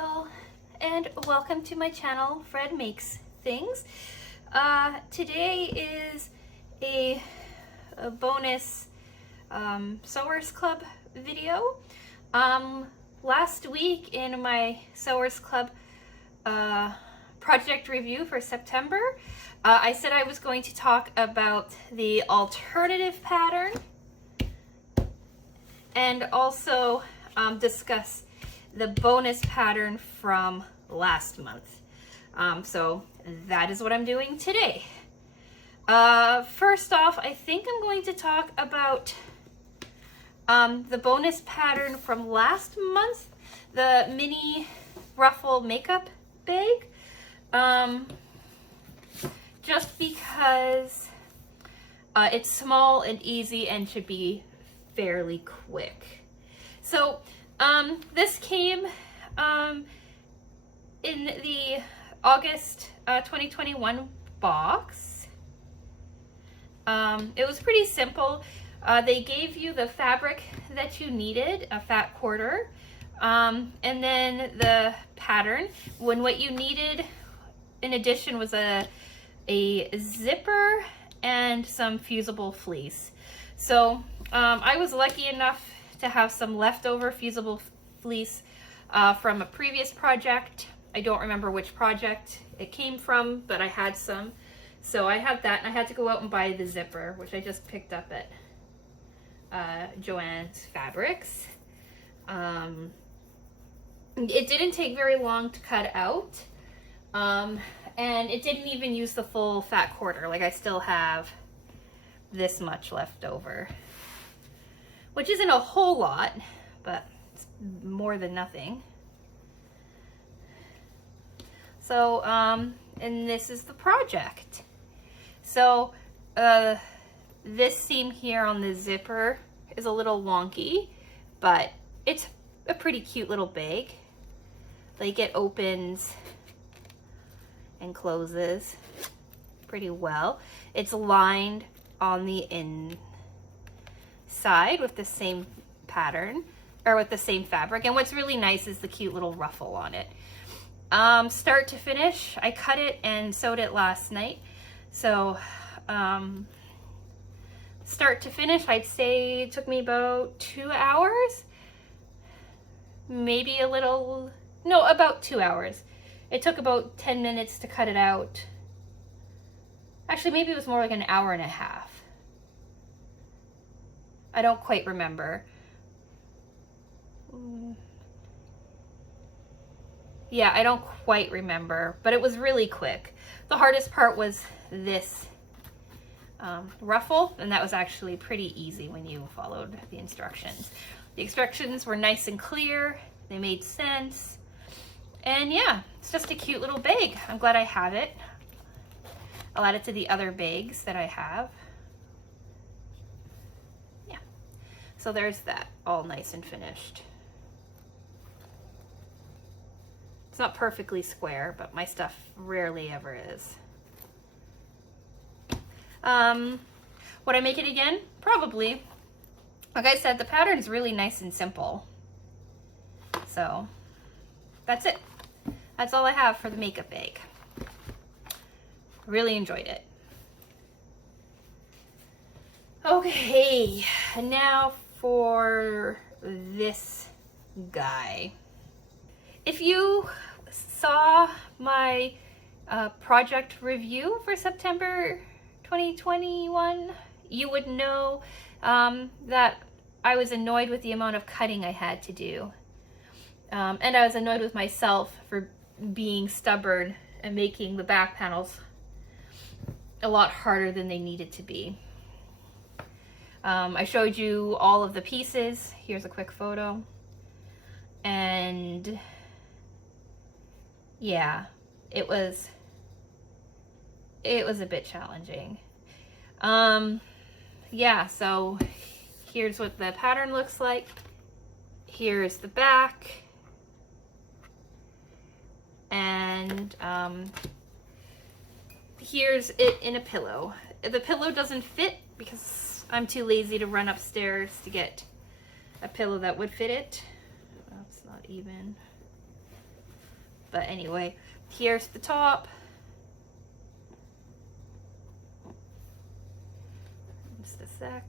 Hello and welcome to my channel, Fred Makes Things. Today is a bonus Sewers Club video. Last week in my Sewers Club project review for September, I said I was going to talk about the alternative pattern and also discuss the bonus pattern from last month. So that is what I'm doing today. First off, I think I'm going to talk about the bonus pattern from last month, the mini ruffle makeup bag. Just because it's small and easy and should be fairly quick. So this came in the August 2021 box. It was pretty simple. They gave you the fabric that you needed, a fat quarter, and then the pattern. What you needed in addition was a zipper and some fusible fleece. So I was lucky enough to have some leftover fusible fleece from a previous project. I don't remember which project it came from, but I had some. So I had that, and I had to go out and buy the zipper, which I just picked up at Joann's Fabrics. It didn't take very long to cut out, and it didn't even use the full fat quarter. Like, I still have this much left over, which isn't a whole lot, but it's more than nothing. So, and this is the project. So, this seam here on the zipper is a little wonky, but it's a pretty cute little bag. Like, it opens and closes pretty well. It's lined on the inside with the same pattern, or with the same fabric. And what's really nice is the cute little ruffle on it. Start to finish, I cut it and sewed it last night. So start to finish, I'd say it took me about 2 hours. Maybe a little, no, about 2 hours. It took about 10 minutes to cut it out. Actually, maybe it was more like an hour and a half. I don't quite remember. Yeah, I don't quite remember, but it was really quick. The hardest part was this ruffle, and that was actually pretty easy when you followed the instructions. The instructions were nice and clear, they made sense, and yeah, it's just a cute little bag. I'm glad I have it. I'll add it to the other bags that I have. Yeah, so there's that, all nice and finished. It's not perfectly square, but my stuff rarely ever is. Would I make it again? Probably. Like I said, the pattern's really nice and simple. So that's it. That's all I have for the makeup bag. Really enjoyed it. Okay, now for this guy. If you saw my project review for September 2021, you would know that I was annoyed with the amount of cutting I had to do. And I was annoyed with myself for being stubborn and making the back panels a lot harder than they needed to be. I showed you all of the pieces. Here's a quick photo. And yeah, it was a bit challenging. Yeah, so here's what the pattern looks like. Here's the back. And here's it in a pillow. The pillow doesn't fit because I'm too lazy to run upstairs to get a pillow that would fit it. That's not even. But anyway, here's the top. Just a sec.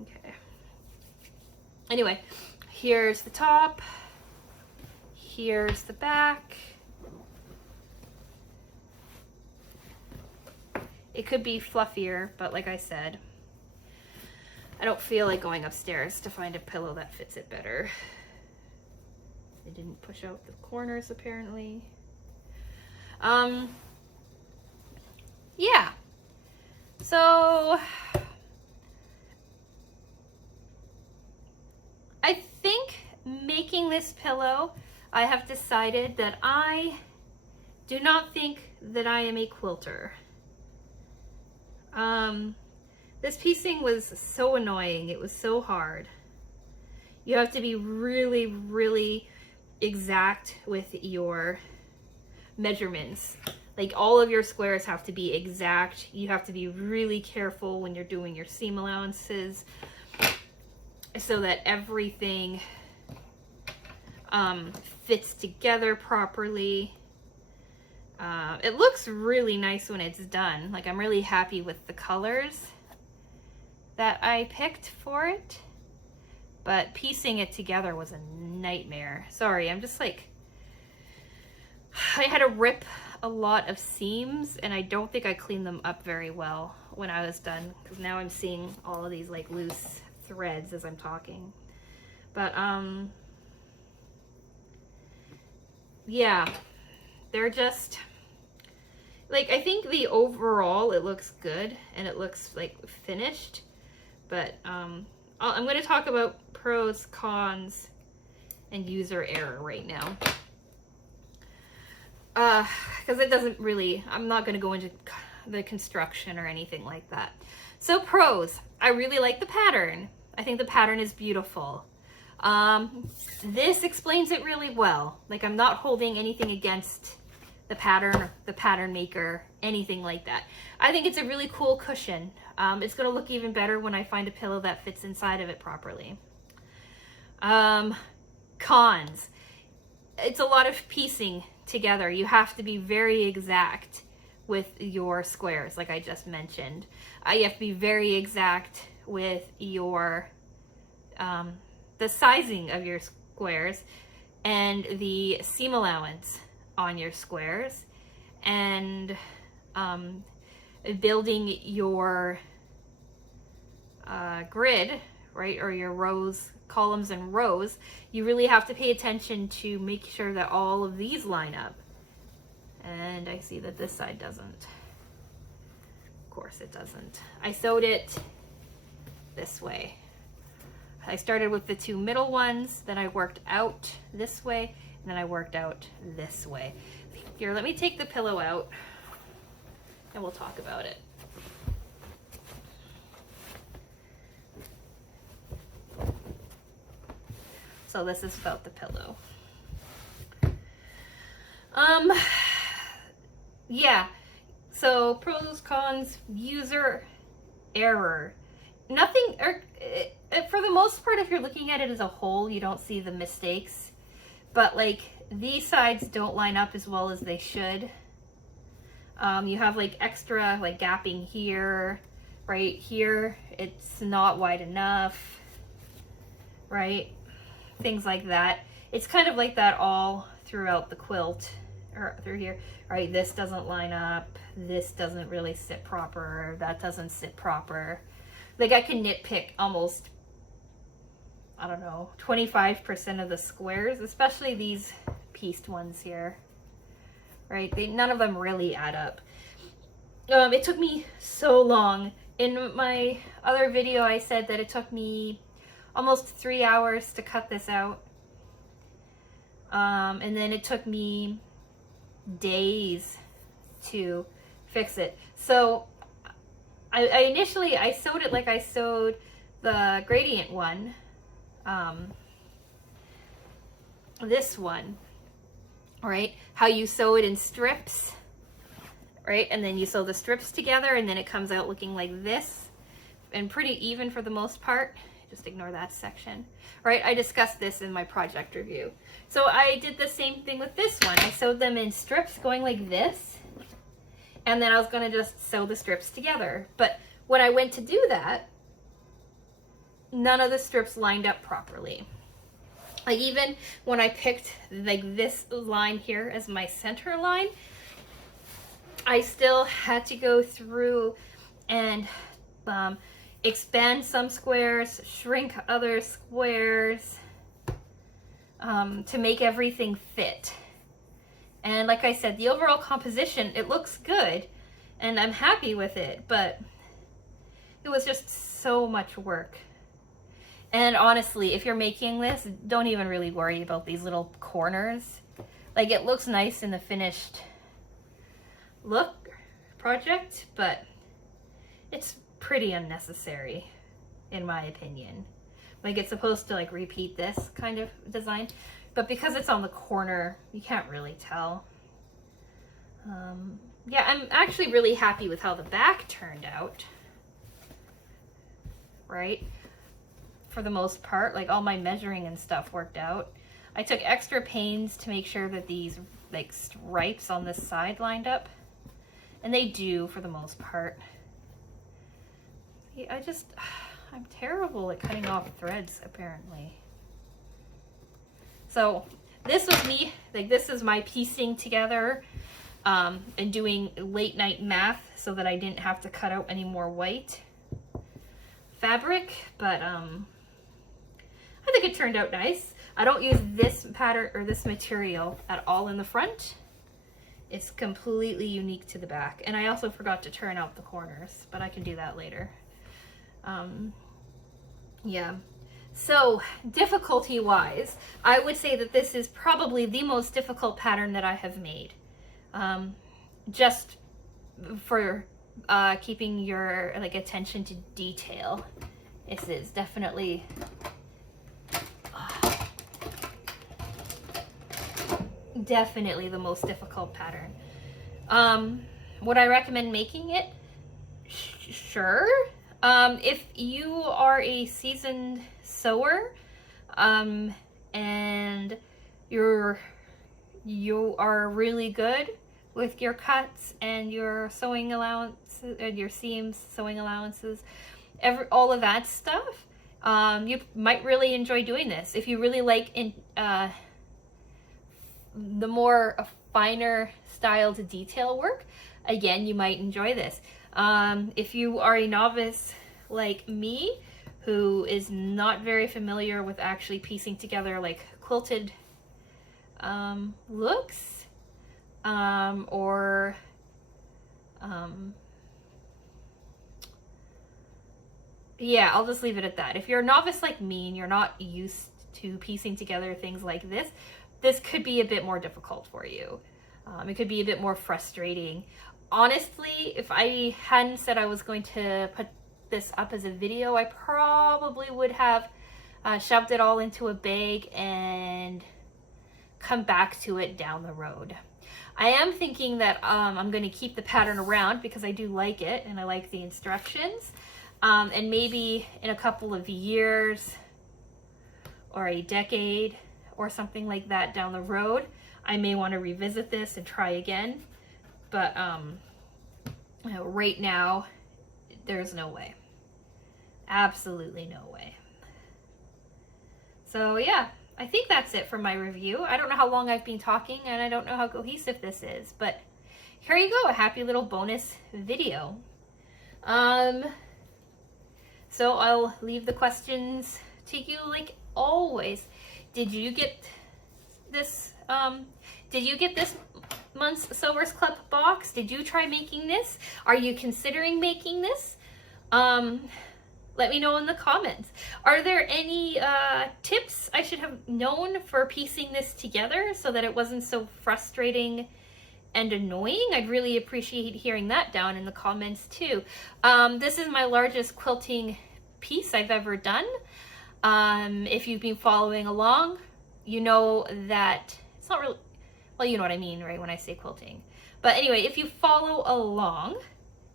Okay. Anyway, here's the top. Here's the back. It could be fluffier, but like I said, I don't feel like going upstairs to find a pillow that fits it better. It didn't push out the corners apparently. Yeah. So I think making this pillow, I have decided that I do not think that I am a quilter. This piecing was so annoying. It was so hard. You have to be really, really exact with your measurements. Like all of your squares have to be exact. You have to be really careful when you're doing your seam allowances so that everything fits together properly. It looks really nice when it's done. Like I'm really happy with the colors that I picked for it, but piecing it together was a nightmare. Sorry, I'm just like, I had to rip a lot of seams and I don't think I cleaned them up very well when I was done, because now I'm seeing all of these like loose threads as I'm talking. But yeah, they're just like, I think the overall it looks good and it looks like finished, but I'm going to talk about pros, cons, and user error right now, because it doesn't really, I'm not going to go into the construction or anything like that. So pros, I really like the pattern. I think the pattern is beautiful. This explains it really well. Like I'm not holding anything against the pattern maker, anything like that. I think it's a really cool cushion. It's going to look even better when I find a pillow that fits inside of it properly. Cons. It's a lot of piecing together. You have to be very exact with your squares, like I just mentioned. You have to be very exact with your the sizing of your squares and the seam allowance on your squares, and building your grid, right, or your rows, columns and rows. You really have to pay attention to make sure that all of these line up. And I see that this side doesn't. Of course it doesn't. I sewed it this way. I started with the two middle ones, then I worked out this way, and then I worked out this way. Here, let me take the pillow out and we'll talk about it. So this is about the pillow. Yeah, so pros, cons, user error. Nothing, for the most part, if you're looking at it as a whole, you don't see the mistakes. But like these sides don't line up as well as they should. You have like extra like gapping here, right here. It's not wide enough, right? Things like that. It's kind of like that all throughout the quilt, or through here, right? This doesn't line up. This doesn't really sit proper. That doesn't sit proper. Like I can nitpick almost, I don't know, 25% of the squares, especially these pieced ones here, right? None of them really add up. It took me so long. In my other video, I said that it took me almost 3 hours to cut this out. And then it took me days to fix it. So I initially sewed it like I sewed the gradient one, this one, right? How you sew it in strips. right? And then you sew the strips together and then it comes out looking like this and pretty even for the most part. Just ignore that section, right? I discussed this in my project review. So I did the same thing with this one. I sewed them in strips going like this, and then I was gonna just sew the strips together. But when I went to do that, none of the strips lined up properly. Like even when I picked like this line here as my center line, I still had to go through and expand some squares, shrink other squares to make everything fit. And like I said, the overall composition, it looks good and I'm happy with it, but it was just so much work. And honestly, if you're making this, don't even really worry about these little corners. Like it looks nice in the finished look project, but it's pretty unnecessary in my opinion. Like it's supposed to like repeat this kind of design, but because it's on the corner, you can't really tell. Yeah, I'm actually really happy with how the back turned out, right? For the most part, like all my measuring and stuff worked out. I took extra pains to make sure that these like stripes on this side lined up, and they do for the most part. Yeah, I'm terrible at cutting off threads apparently. So this was me, like this is my piecing together and doing late night math so that I didn't have to cut out any more white fabric, but I think it turned out nice. I don't use this pattern or this material at all in the front. It's completely unique to the back. And I also forgot to turn out the corners, but I can do that later. Yeah. So difficulty wise, I would say that this is probably the most difficult pattern that I have made. Just for keeping your like attention to detail. This is definitely definitely the most difficult pattern. Would I recommend making it? Sure. If you are a seasoned sewer and you are really good with your cuts and your sewing allowances and your seams, sewing allowances, all of that stuff, you might really enjoy doing this. If you really like the more finer styled detail work, again, you might enjoy this. If you are a novice like me, who is not very familiar with actually piecing together like quilted looks, yeah, I'll just leave it at that. If you're a novice like me and you're not used to piecing together things like this could be a bit more difficult for you. It could be a bit more frustrating. Honestly, if I hadn't said I was going to put this up as a video, I probably would have shoved it all into a bag and come back to it down the road. I am thinking that I'm going to keep the pattern around because I do like it and I like the instructions. And maybe in a couple of years or a decade or something like that down the road, I may want to revisit this and try again. But you know, right now, there's no way. Absolutely no way. So yeah, I think that's it for my review. I don't know how long I've been talking and I don't know how cohesive this is, but here you go, a happy little bonus video. So I'll leave the questions to you like always. Did you get this month's Sewers Club box? Did you try making this? Are you considering making this? Let me know in the comments. Are there any tips I should have known for piecing this together so that it wasn't so frustrating and annoying? I'd really appreciate hearing that down in the comments too. This is my largest quilting piece I've ever done. If you've been following along, you know that it's not really, well, you know what I mean, right, when I say quilting. But anyway, if you follow along,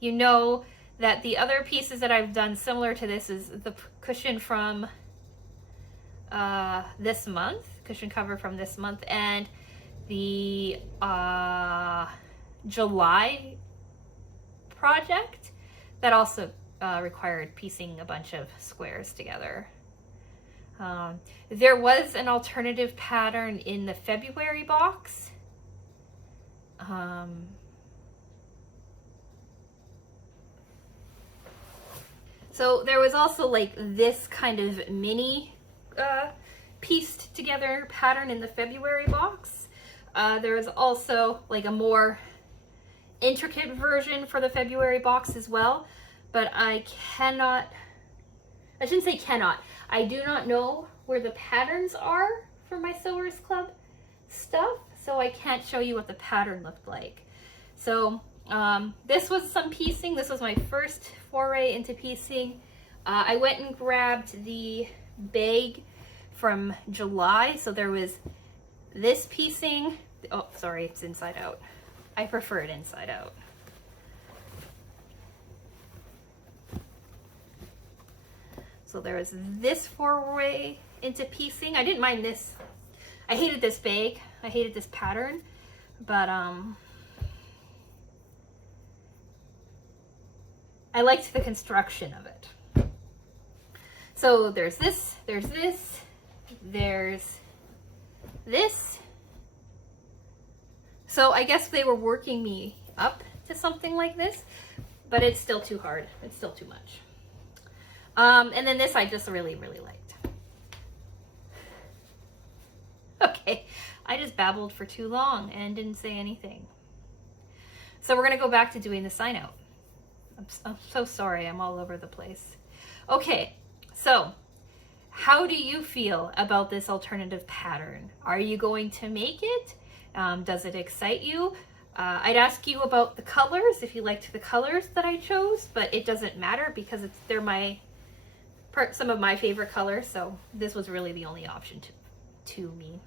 you know that the other pieces that I've done similar to this is the cushion from this month, cushion cover from this month, and the July project that also required piecing a bunch of squares together. There was an alternative pattern in the February box. So there was also like this kind of mini pieced together pattern in the February box. There was also like a more intricate version for the February box as well, but I shouldn't say cannot, I do not know where the patterns are for my Sewers Club stuff, so I can't show you what the pattern looked like. So this was some piecing. This was my first foray into piecing. I went and grabbed the bag from July, so there was this piecing. Oh, sorry, it's inside out. I prefer it inside out. So there was this foray into piecing. I didn't mind this. I hated this bag. I hated this pattern, but I liked the construction of it. So there's this, there's this, there's this. So I guess they were working me up to something like this, but it's still too hard. It's still too much. And then this I just really, really liked. Okay, I just babbled for too long and didn't say anything. So we're gonna go back to doing the sign out. I'm so sorry, I'm all over the place. Okay, so how do you feel about this alternative pattern? Are you going to make it? Does it excite you? I'd ask you about the colors, if you liked the colors that I chose, but it doesn't matter because they're some of my favorite colors, so this was really the only option to me.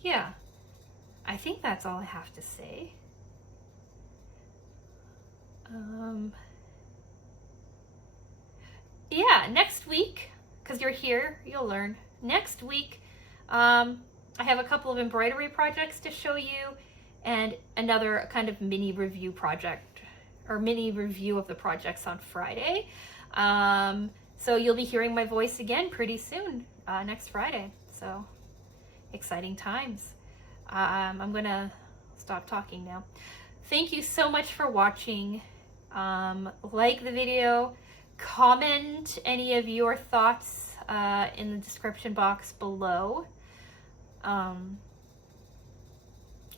Yeah, I think that's all I have to say. Yeah, next week, because you're here, you'll learn. Next week, I have a couple of embroidery projects to show you and another kind of mini review project or mini review of the projects on Friday. So you'll be hearing my voice again pretty soon, next Friday. So exciting times. I'm gonna stop talking now. Thank you so much for watching. Like the video, comment any of your thoughts in the description box below.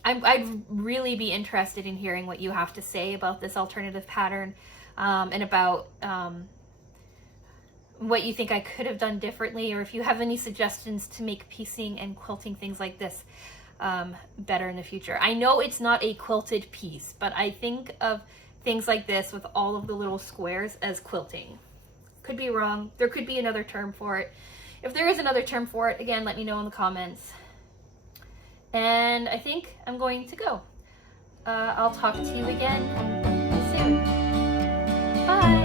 I'd really be interested in hearing what you have to say about this alternative pattern, and about what you think I could have done differently, or if you have any suggestions to make piecing and quilting things like this better in the future. I know it's not a quilted piece, but I think of things like this with all of the little squares as quilting. Could be wrong. There could be another term for it. If there is another term for it, again, let me know in the comments. And I think I'm going to go. I'll talk to you again soon. Bye.